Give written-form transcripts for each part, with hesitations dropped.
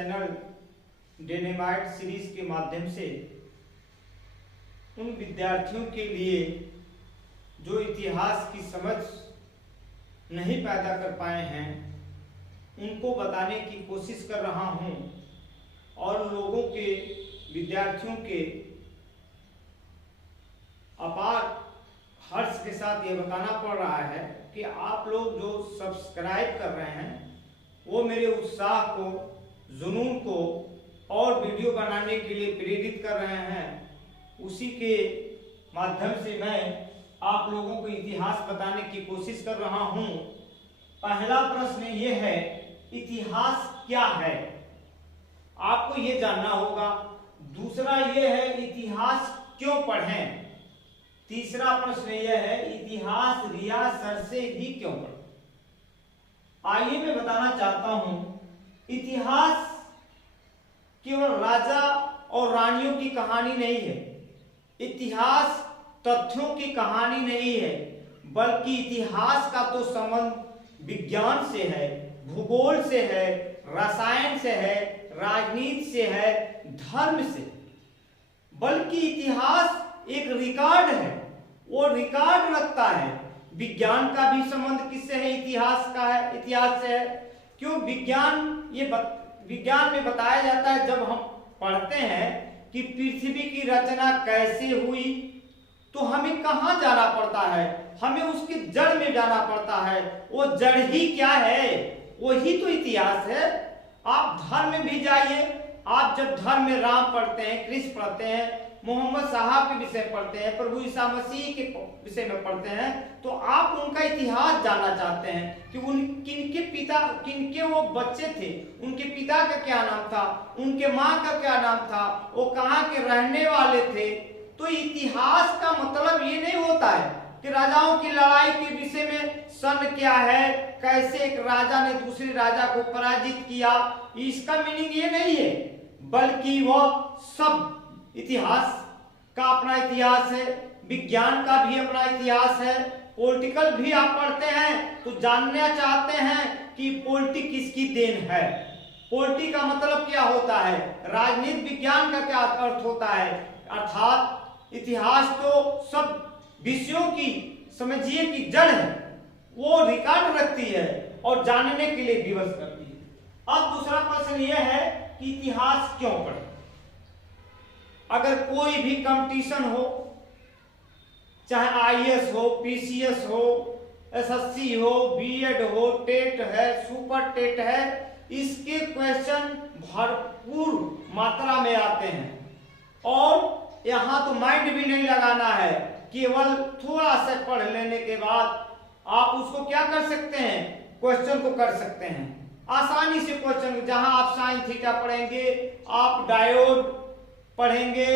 Channel डेनेमाइट series के माध्यम से उन विद्यार्थियों के लिए जो इतिहास की समझ नहीं पैदा कर पाए हैं उनको बताने की कोशिश कर रहा हूं और लोगों के विद्यार्थियों के अपार हर्ष के साथ ये बताना पड़ रहा है कि आप लोग जो सब्सक्राइब कर रहे हैं वो मेरे उत्साह को, जुनून को और वीडियो बनाने के लिए प्रेरित कर रहे हैं। उसी के माध्यम से मैं आप लोगों को इतिहास बताने की कोशिश कर रहा हूं। पहला प्रश्न ये है, इतिहास क्या है? आपको ये जानना होगा। दूसरा ये है, इतिहास क्यों पढ़ें? तीसरा प्रश्न यह है, इतिहास रिया सर से ही क्यों पढ़ें? आइए मैं बताना चाहता हूं, इतिहास केवल राजा और रानियों की कहानी नहीं है। इतिहास तथ्यों की कहानी नहीं है, बल्कि इतिहास का तो संबंध विज्ञान से है, भूगोल से है, रसायन से है, राजनीति से है, धर्म से। बल्कि इतिहास एक रिकॉर्ड है, वो रिकॉर्ड रखता है। विज्ञान का भी संबंध किससे है? इतिहास का है, इतिहास से है। क्यों? विज्ञान में बताया जाता है, जब हम पढ़ते हैं कि पृथ्वी की रचना कैसे हुई, तो हमें कहाँ जाना पड़ता है? हमें उसके जड़ में जाना पड़ता है। वो जड़ ही क्या है? वही तो इतिहास है। आप धर्म में भी जाइए, आप जब धर्म में राम पढ़ते हैं, कृष्ण पढ़ते हैं, मोहम्मद साहब के विषय पढ़ते हैं, प्रभु ईसा मसीह के विषय में पढ़ते हैं, तो आप उनका इतिहास जानना चाहते हैं कि किनके पिता, किनके वो बच्चे थे, उनके पिता का क्या नाम था, उनके माँ का क्या नाम था, वो कहाँ के रहने वाले थे। तो इतिहास का मतलब ये नहीं होता है कि राजाओं की लड़ाई के विषय में सन क्या है, कैसे एक राजा ने दूसरे राजा को पराजित किया, इसका मीनिंग ये नहीं है। बल्कि वह सब इतिहास का अपना इतिहास है, विज्ञान का भी अपना इतिहास है, पॉलिटिकल भी आप पढ़ते हैं तो जानना चाहते हैं कि पॉलिटिक किसकी देन है। पॉलिटिक का मतलब क्या होता है, राजनीति विज्ञान का क्या अर्थ होता है। अर्थात इतिहास तो सब विषयों की समझिए कि जड़ है, वो रिकॉर्ड रखती है और जानने के लिए विवश करती है। अब दूसरा प्रश्न यह है कि इतिहास क्यों पढ़ें? अगर कोई भी कंपटीशन हो, चाहे आईएएस हो, पीसीएस हो, एसएससी हो, बीएड हो, टेट है, सुपर टेट है, इसके क्वेश्चन भरपूर मात्रा में आते हैं और यहाँ तो माइंड भी नहीं लगाना है, केवल थोड़ा सा पढ़ लेने के बाद आप उसको क्या कर सकते हैं, क्वेश्चन को कर सकते हैं आसानी से। क्वेश्चन जहां आप साइन थीटा पढ़ेंगे, आप डायोड पढ़ेंगे,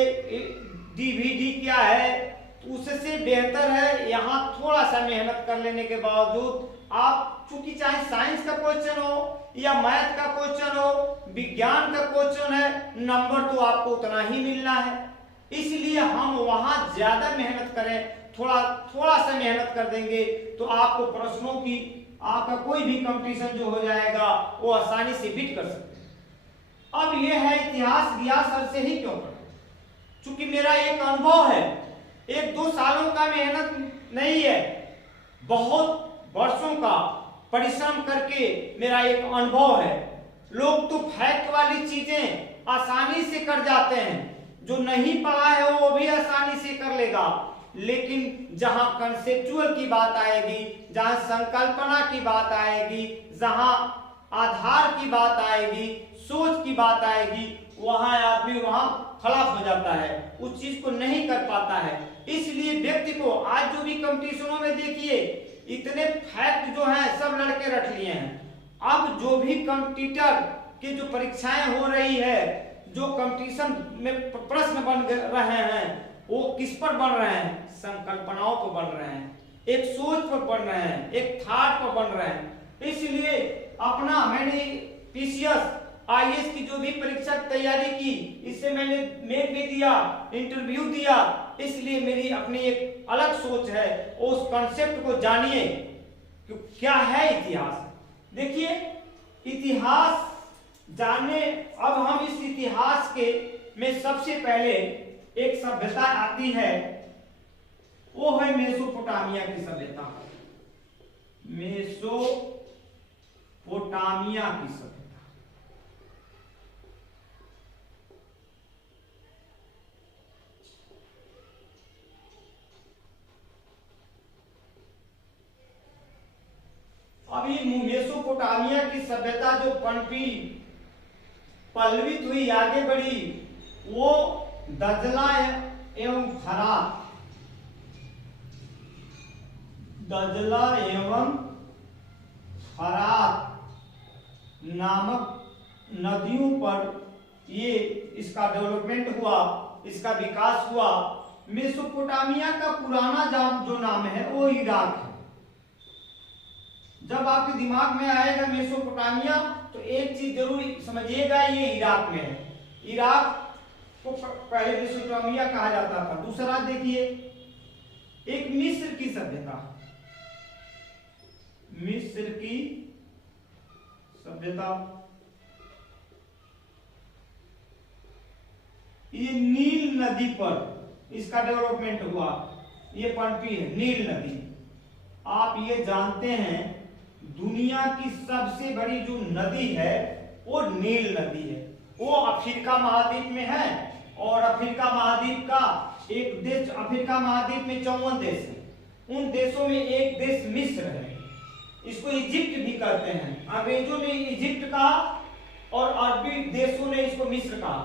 डीवीडी क्या है, तो उससे बेहतर है यहाँ थोड़ा सा मेहनत कर लेने के बावजूद आप, चूंकि चाहे साइंस का क्वेश्चन हो या मैथ का क्वेश्चन हो, विज्ञान का क्वेश्चन है, नंबर तो आपको उतना ही मिलना है। इसलिए हम वहां ज्यादा मेहनत करें, थोड़ा सा मेहनत कर देंगे तो आपको प्रश्नों की, आपका कोई भी कंपटीशन जो हो जाएगा वो आसानी से बीट कर सकते हैं। अब यह है इतिहास रिया सर से ही क्यों पढ़ें? चूंकि मेरा एक अनुभव है, 1-2 सालों का मेहनत नहीं है, बहुत वर्षों का परिश्रम करके मेरा एक अनुभव है। लोग तो फैक्ट वाली चीजें आसानी से कर जाते हैं, जो नहीं पढ़ा है वो भी आसानी से कर लेगा, लेकिन जहां कंसेप्चुअल की बात आएगी, जहां संकल्पना की बात आएगी, जहां आधार की बात आएगी, सोच की बात आएगी, वहां आदमी वहां खलाफ हो जाता है, उस चीज को नहीं कर पाता है। इसलिए व्यक्ति को आज जो भी कंपटीशनों में देखिए, इतने फैक्ट जो हैं सब लड़के रख लिए हैं। अब जो भी कंपटीटर की जो परीक्षाएं हो रही है, जो कंपटीशन में प्रश्न बन रहे हैं, वो किस पर बन रहे हैं? संकल्पनाओं पर बन रहे हैं, एक सोच पर बन रहे हैं, एक थाट पर बन रहे हैं। इसलिए अपना मैंने पीसीएस आईएएस की जो भी परीक्षा तैयारी की, इससे मैंने मेल भी दिया, इंटरव्यू दिया, इसलिए मेरी अपनी एक अलग सोच है। उस कॉन्सेप्ट को जानिए कि क्या है इतिहास। देखिए, इतिहास जाने अब हम इस इतिहास के में सबसे पहले एक सभ्यता आती है, वो है मेसोपोटामिया की सभ्यता। मेसोपोटामिया की सभ्यता। अभी मेसोपोटामिया की सभ्यता जो पनपी पल्लवित हुई, आगे बढ़ी, वो दजला एवं फरात, दजला एवं फरात नामक नदियों पर ये इसका डेवलपमेंट हुआ, इसका विकास हुआ। मेसोपोटामिया का पुराना जो नाम है वो इराक है। जब आपके दिमाग में आएगा मेसोपोटामिया तो एक चीज जरूर समझिएगा, ये इराक में है। इराक को पहले मेसोपोटामिया कहा जाता था। दूसरा देखिए, एक मिस्र की सभ्यता, मिस्र की सभ्यता, ये नील नदी पर इसका डेवलपमेंट हुआ। ये पनपी है नील नदी। आप ये जानते हैं दुनिया की सबसे बड़ी जो नदी है वो नील नदी है। वो अफ्रीका महाद्वीप में है, और अफ्रीका महाद्वीप का एक देश, अफ्रीका महाद्वीप में 54 देश है। उन देशों में एक देश मिस्र है, इसको इजिप्ट भी कहते हैं। अंग्रेजों ने इजिप्ट कहा और अरबी देशों ने इसको मिस्र कहा।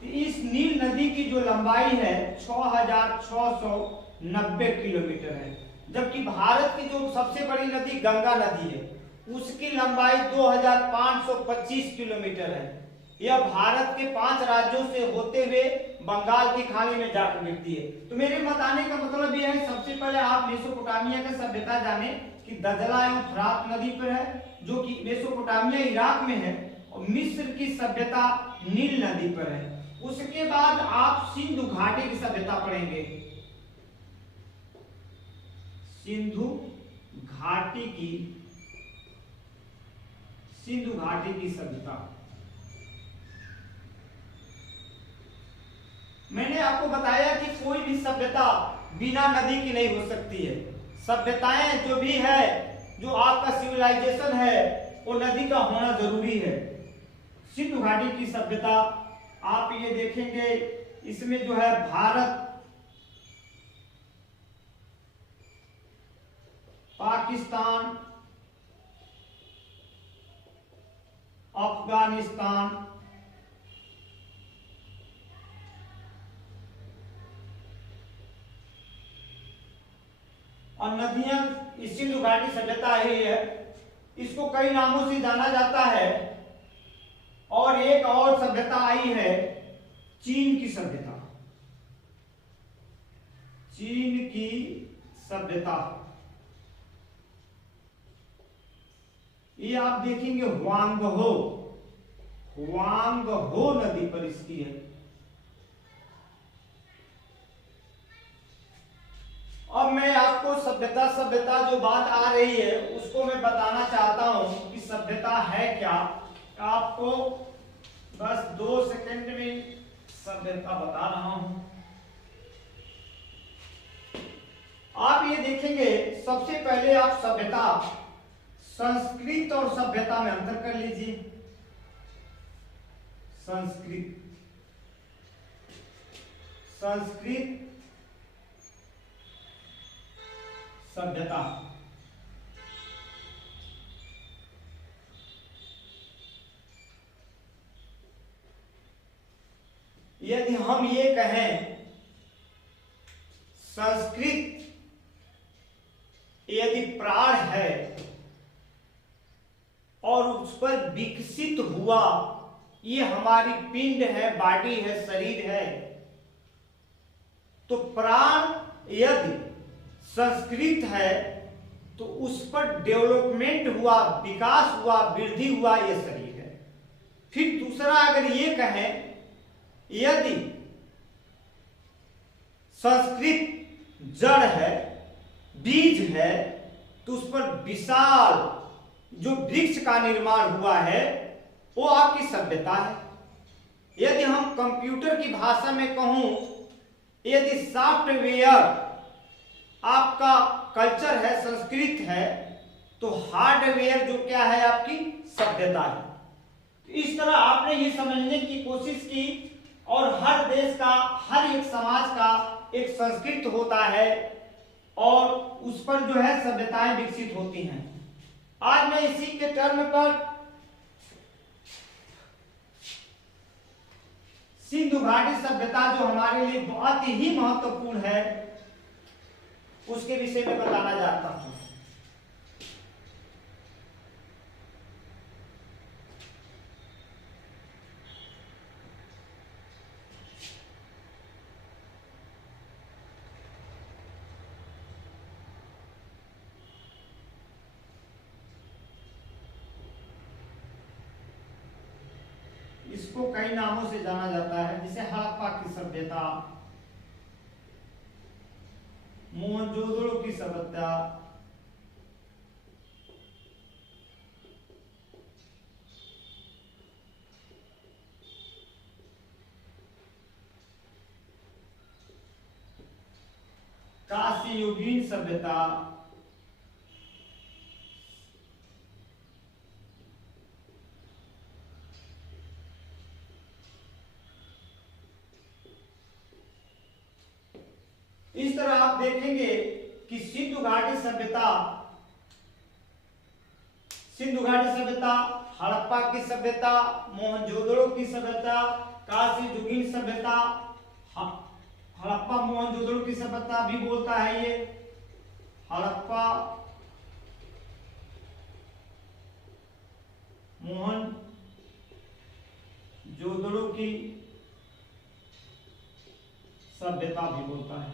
तो इस नील नदी की जो लंबाई है 6690 किलोमीटर है, जबकि भारत की जो सबसे बड़ी नदी गंगा नदी है उसकी लंबाई 2525 किलोमीटर है। यह भारत के 5 राज्यों से होते हुए बंगाल की खाड़ी में जाकर गिरती है। तो मेरे बताने का मतलब यह है, सबसे पहले आप मेसोपोटामिया का सभ्यता जाने कि दजला एवं फरात नदी पर है, जो कि मेसोपोटामिया इराक में है, और मिस्र की सभ्यता नील नदी पर है। उसके बाद आप सिंधु घाटी की सभ्यता पढ़ेंगे, सिंधु घाटी की सभ्यता। मैंने आपको बताया कि कोई भी सभ्यता बिना नदी की नहीं हो सकती है। सभ्यताएं जो भी है, जो आपका सिविलाइजेशन है, वो नदी का होना जरूरी है। सिंधु घाटी की सभ्यता आप ये देखेंगे, इसमें जो है भारत, पाकिस्तान, अफगानिस्तान, और नदियां इस सिंधु घाटी सभ्यता ही है। इसको कई नामों से जाना जाता है। और एक और सभ्यता आई है, चीन की सभ्यता, चीन की सभ्यता। ये आप देखेंगे हुआंगहो नदी पर इसकी है। अब मैं आपको सभ्यता जो बात आ रही है उसको मैं बताना चाहता हूं कि सभ्यता है क्या। आपको बस 2 सेकंड में सभ्यता बता रहा हूं। आप ये देखेंगे, सबसे पहले आप सभ्यता, संस्कृत और सभ्यता में अंतर कर लीजिए। संस्कृत सभ्यता। यदि हम ये कहें संस्कृत यदि प्राण है और उस पर विकसित हुआ, ये हमारी पिंड है, बॉडी है, शरीर है, तो प्राण यदि संस्कृत है तो उस पर डेवलपमेंट हुआ, विकास हुआ, वृद्धि हुआ, यह शरीर है। फिर दूसरा अगर ये कहें यदि संस्कृत जड़ है, बीज है, तो उस पर विशाल जो वृक्ष का निर्माण हुआ है, वो आपकी सभ्यता है। यदि हम कंप्यूटर की भाषा में कहूं, यदि सॉफ्टवेयर आपका कल्चर है, संस्कृत है, तो हार्डवेयर जो क्या है आपकी सभ्यता है। इस तरह आपने ये समझने की कोशिश की, और हर देश का, हर एक समाज का एक संस्कृत होता है और उस पर जो है सभ्यताएं विकसित होती हैं। आज मैं इसी के टर्म पर सिंधु घाटी सभ्यता जो हमारे लिए बहुत ही महत्वपूर्ण है, उसके विषय में बताना चाहता हूं। इसको कई नामों से जाना जाता है, जैसे हड़प्पा की सभ्यता, मोहनजोदड़ो की सभ्यता, काशी युगीन सभ्यता, इस तरह आप देखेंगे कि सिंधु घाटी सभ्यता, हड़प्पा की सभ्यता, मोहनजोदड़ो की सभ्यता, काशी युगीन सभ्यता, हड़प्पा मोहनजोदड़ो की सभ्यता भी बोलता है ये, हड़प्पा मोहनजोदड़ो की सभ्यता भी बोलता है।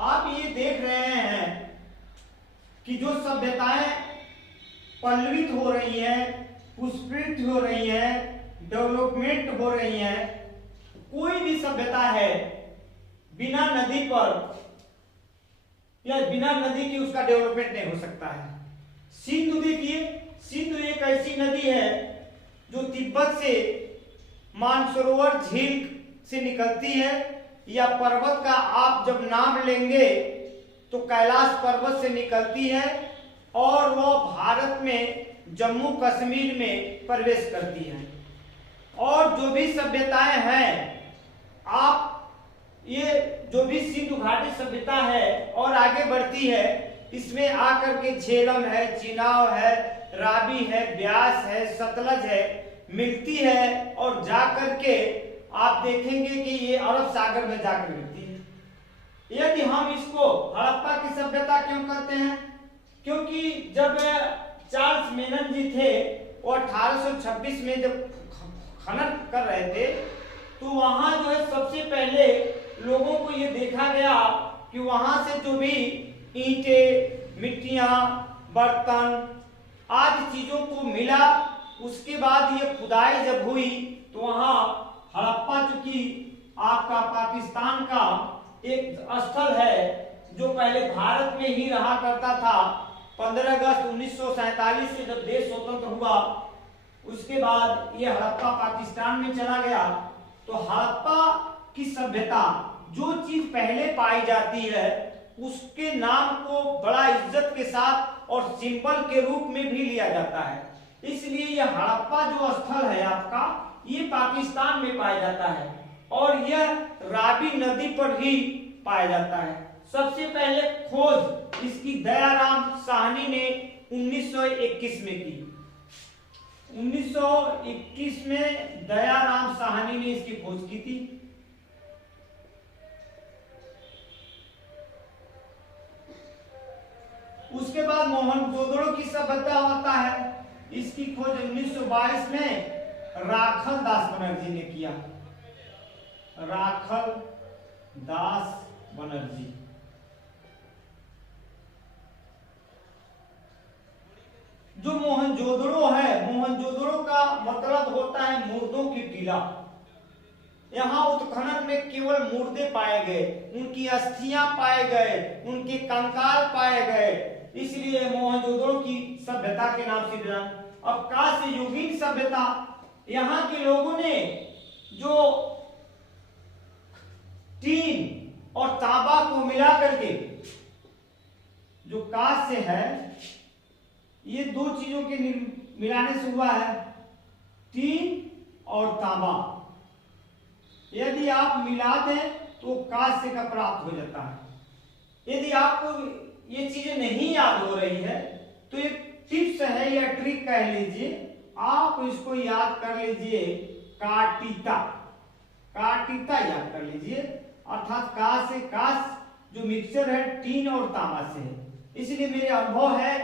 आप ये देख रहे हैं कि जो सभ्यताएं पल्लवित हो रही हैं, पुष्पित हो रही हैं, डेवलपमेंट हो रही हैं, कोई भी सभ्यता है बिना नदी पर या बिना नदी के उसका डेवलपमेंट नहीं हो सकता है। सिंधु देखिए, सिंधु एक ऐसी नदी है जो तिब्बत से मानसरोवर झील से निकलती है, या पर्वत का आप जब नाम लेंगे तो कैलाश पर्वत से निकलती है और वह भारत में जम्मू कश्मीर में प्रवेश करती है। और जो भी सभ्यताएं हैं, आप ये जो भी सिंधु घाटी सभ्यता है और आगे बढ़ती है, इसमें आकर के झेलम है, चिनाब है, रावी है, ब्यास है, सतलज है, मिलती है और जाकर के आप देखेंगे कि ये अरब सागर में जाकर मिलती है। यदि हम इसको हड़प्पा की सभ्यता क्यों कहते हैं, क्योंकि जब चार्ल्स मेनन जी थे वो 1826 में जब खनन कर रहे थे, तो वहां जो है सबसे पहले लोगों को ये देखा गया कि वहां से जो भी ईंटें, मिट्टियां, बर्तन आदि चीजों को मिला, उसके बाद ये खुदाई जब हुई तो वहां हड़प्पा चूंकि आपका पाकिस्तान का एक स्थल है जो पहले भारत में ही रहा करता था। 15 अगस्त 1947 से जब देश स्वतंत्र हुआ, उसके बाद ये हड़प्पा पाकिस्तान में चला गया। तो हड़प्पा की सभ्यता, जो चीज पहले पाई जाती है, उसके नाम को बड़ा इज्जत के साथ और सिंबल के रूप में भी लिया जाता है। इसलिए यह हड़प्पा जो स्थल है आपका, ये पाकिस्तान में पाया जाता है और यह रावी नदी पर ही पाया जाता है। सबसे पहले खोज इसकी दयाराम साहनी ने 1921 में की। 1921 में दयाराम साहनी ने इसकी खोज की थी। उसके बाद मोहनजोदड़ो की सभ्यता होता है, इसकी खोज 1922 में राखल दास बनर्जी ने किया। राखल दास बनर्जी जो मोहनजोदड़ो है, मोहनजोदड़ो का मतलब होता है मुर्दों की टीला। यहाँ उत्खनन में केवल मुर्दे पाए गए, उनकी अस्थियां पाए गए, उनके कंकाल पाए गए। इसलिए मोहनजोदड़ो की सभ्यता के नाम से जाना। अब कांस्य युगीन सभ्यता, यहाँ के लोगों ने जो टीन और तांबा को मिला करके, जो कांस्य है ये दो चीजों के मिलाने से हुआ है, टीन और तांबा। यदि आप मिला दें तो कांस्य का प्राप्त हो जाता है। यदि आपको ये चीजें नहीं याद हो रही है तो एक टिप्स है या ट्रिक कह लीजिए, आप इसको याद कर लीजिए, काटिता। काटिता याद कर लीजिए, अर्थात कांस्य जो मिक्सचर है टीन और तांबा से है। इसलिए मेरे अनुभव है,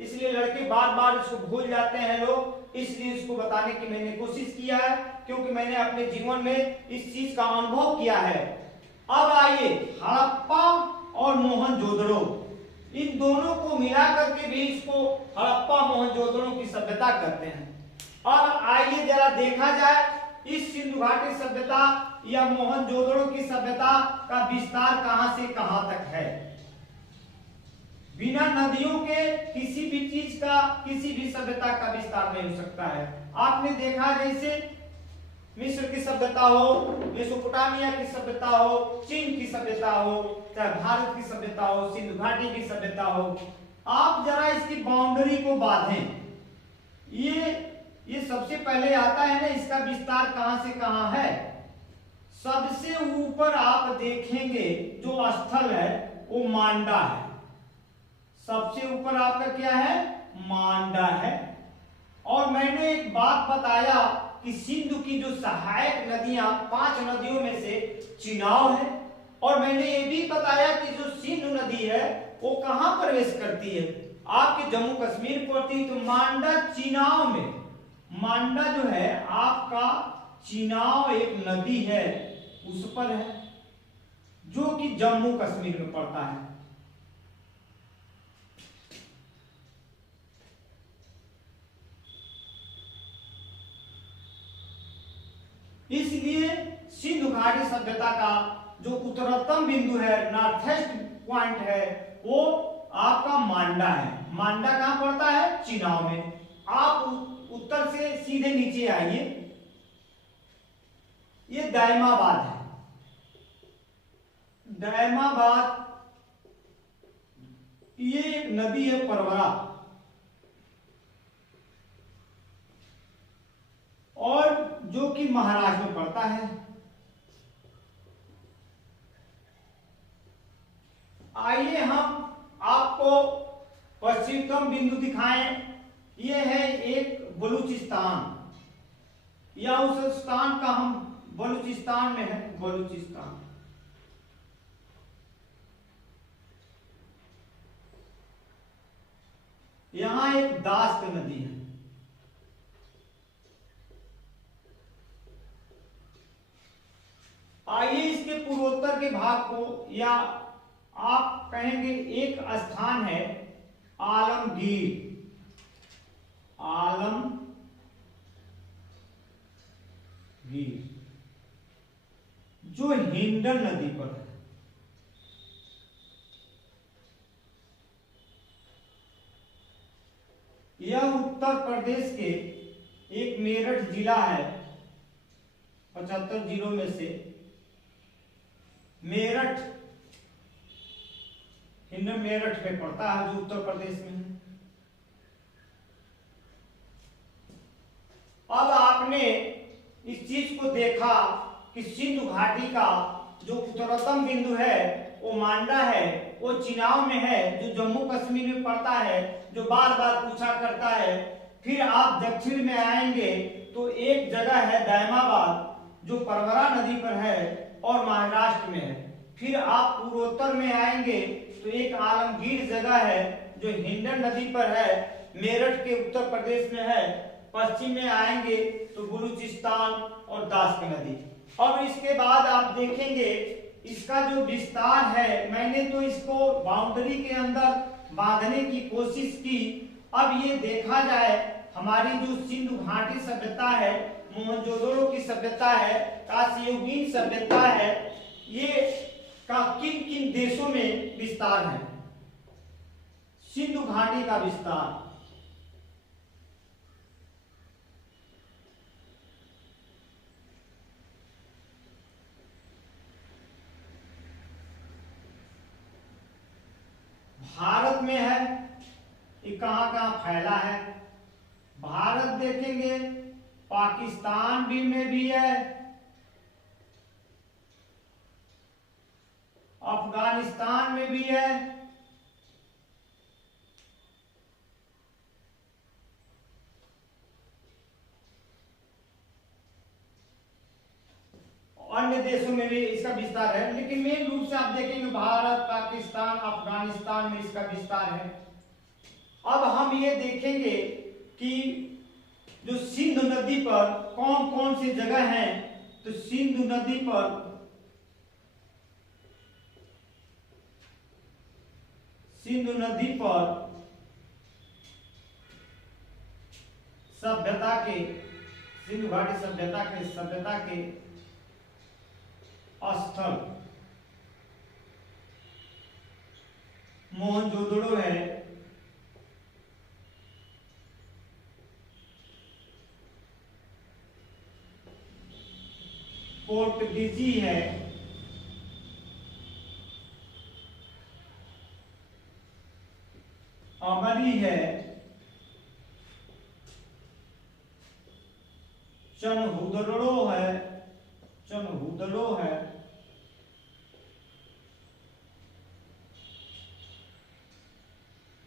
इसलिए लड़के बार बार इसको भूल जाते हैं लोग, इसलिए इसको बताने की मैंने कोशिश किया है, क्योंकि मैंने अपने जीवन में इस चीज का अनुभव किया है। अब आइए हड़प्पा और मोहनजोदड़ो, इन दोनों को मिला करके भी इसको हड़प्पा मोहनजोदड़ो की सभ्यता कहते हैं। और आइए जरा देखा जाए इस सिंधु घाटी सभ्यता या मोहनजोदड़ो की सभ्यता का विस्तार कहां से कहां तक है। बिना नदियों के किसी भी चीज का, किसी भी सभ्यता का विस्तार नहीं हो सकता है। आपने देखा जैसे मिस्र की सभ्यता हो, मेसोपोटामिया की सभ्यता हो, चीन की सभ्यता हो, चाहे भारत की सभ्यता हो, सिंधु घाटी की सभ्यता हो, आप जरा इसकी बाउंड्री को बांधें। ये सबसे पहले आता है ना, इसका विस्तार कहां से कहां है। सबसे ऊपर आप देखेंगे जो स्थल है वो मांडा है। सबसे ऊपर आपका क्या है, मांडा है। और मैंने एक बात बताया कि सिंधु की जो सहायक नदियां 5 नदियों में से चिनाब है, और मैंने ये भी बताया कि जो सिंधु नदी है वो कहां प्रवेश करती है, आपके जम्मू कश्मीर पड़ती है। तो मांडा चिनाब में, मांडा जो है आपका चिनाब एक नदी है उस पर है, जो कि जम्मू कश्मीर में पड़ता है। इसलिए सिंधु घाटी सभ्यता का जो उत्तरोत्तम बिंदु है, नॉर्थ ईस्ट पॉइंट है, वो आपका मांडा है। मांडा कहां पड़ता है, चिनाब में। आप उत्तर से सीधे नीचे आइए, ये दायमाबाद है। दायमाबाद ये एक नदी है, परवरा, और जो कि महाराष्ट्र में पड़ता है। आइए हम आपको पश्चिमतम बिंदु दिखाएं। ये है एक बलूचिस्तान, या उस स्थान का हम बलूचिस्तान में है, बलूचिस्तान। यहां एक दास्त नदी है। आइए इसके पूर्वोत्तर के भाग को, या आप कहेंगे एक स्थान है आलमगीर। आलमगीर जो हिंडन नदी पर है। यह उत्तर प्रदेश के एक मेरठ जिला है, 75 जिलों में से मेरठ, हिंडन मेरठ में पड़ता है, जो उत्तर प्रदेश में है। अब आपने इस चीज को देखा कि सिंधु घाटी का जो उत्तरोत्तम बिंदु है वो मांडा है, वो चिनाब में है, जो जम्मू कश्मीर में पड़ता है, जो बार बार पूछा करता है। फिर आप दक्षिण में आएंगे तो एक जगह है दायमाबाद, जो परवरा नदी पर है और महाराष्ट्र में है। फिर आप पूर्वोत्तर में आएंगे तो एक आलमगीर जगह है जो हिंडन नदी पर है, मेरठ के उत्तर प्रदेश में है। पश्चिम में आएंगे तो बलूचिस्तान और दास्त नदी। अब इसके बाद आप देखेंगे इसका जो विस्तार है, मैंने तो इसको बाउंड्री के अंदर बांधने की कोशिश की। अब ये देखा जाए हमारी जो सिंधु घाटी सभ्यता है, मोहनजोदड़ो की सभ्यता है, कांस्ययुगीन सभ्यता है, ये का किन किन देशों में विस्तार है। सिंधु घाटी का विस्तार। भारत में है, ये कहां कहां फैला है? भारत देखेंगे, पाकिस्तान भी में भी है, अफगानिस्तान में भी है, अन्य देशों में भी इसका विस्तार है, लेकिन मेन रूप से आप देखेंगे भारत, पाकिस्तान, अफगानिस्तान में इसका विस्तार है। अब हम ये देखेंगे कि जो सिंधु नदी पर कौन कौन सी जगह हैं। तो सिंधु नदी पर सभ्यता के, सिंधु घाटी सभ्यता के स्थल मोहनजोदड़ो है, पोर्टुगीजी है, अमरी है, चनहुदड़ो है,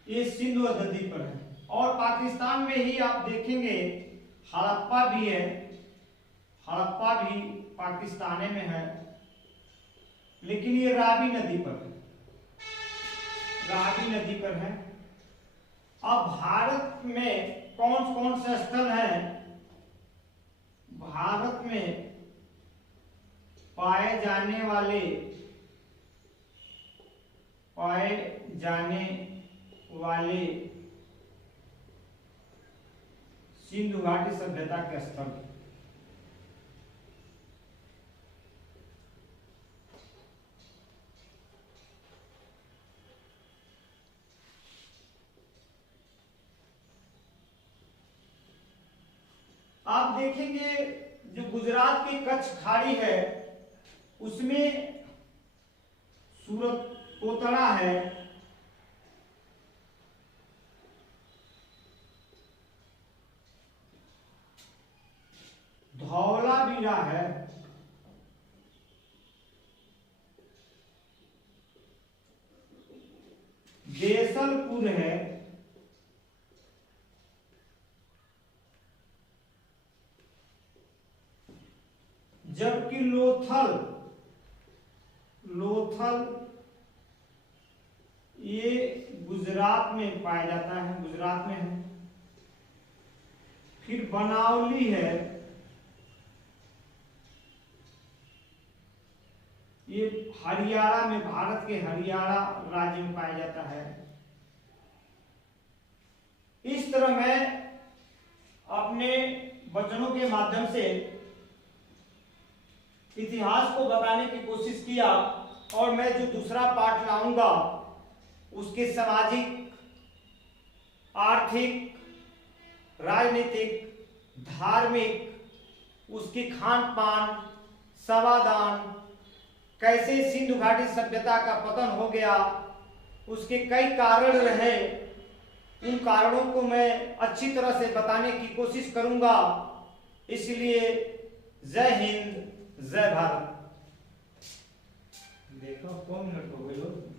ये सिंधु नदी पर है। और पाकिस्तान में ही आप देखेंगे हड़प्पा भी है, हड़प्पा भी पाकिस्तान में है, लेकिन ये रावी नदी पर है। अब भारत में कौन कौन से स्थल हैं? भारत में पाए जाने वाले सिंधु घाटी सभ्यता के स्थल। आप देखेंगे जो गुजरात की कच्छ खाड़ी है उसमें सूरत कोतरा है, धौलावीरा है, देसलपुर है, जबकि लोथल ये गुजरात में पाया जाता है, गुजरात में है। फिर बनावली है, ये हरियाणा में, भारत के हरियाणा राज्य में पाया जाता है। इस तरह मैं अपने वचनों के माध्यम से इतिहास को बताने की कोशिश किया, और मैं जो दूसरा पाठ लाऊंगा उसके सामाजिक, आर्थिक, राजनीतिक, धार्मिक, उसकी खान पान, समाधान, कैसे सिंधु घाटी सभ्यता का पतन हो गया, उसके कई कारण रहे, उन कारणों को मैं अच्छी तरह से बताने की कोशिश करूंगा। इसलिए जय हिंद, जय भारत। देखो 4 मिनट हो गए।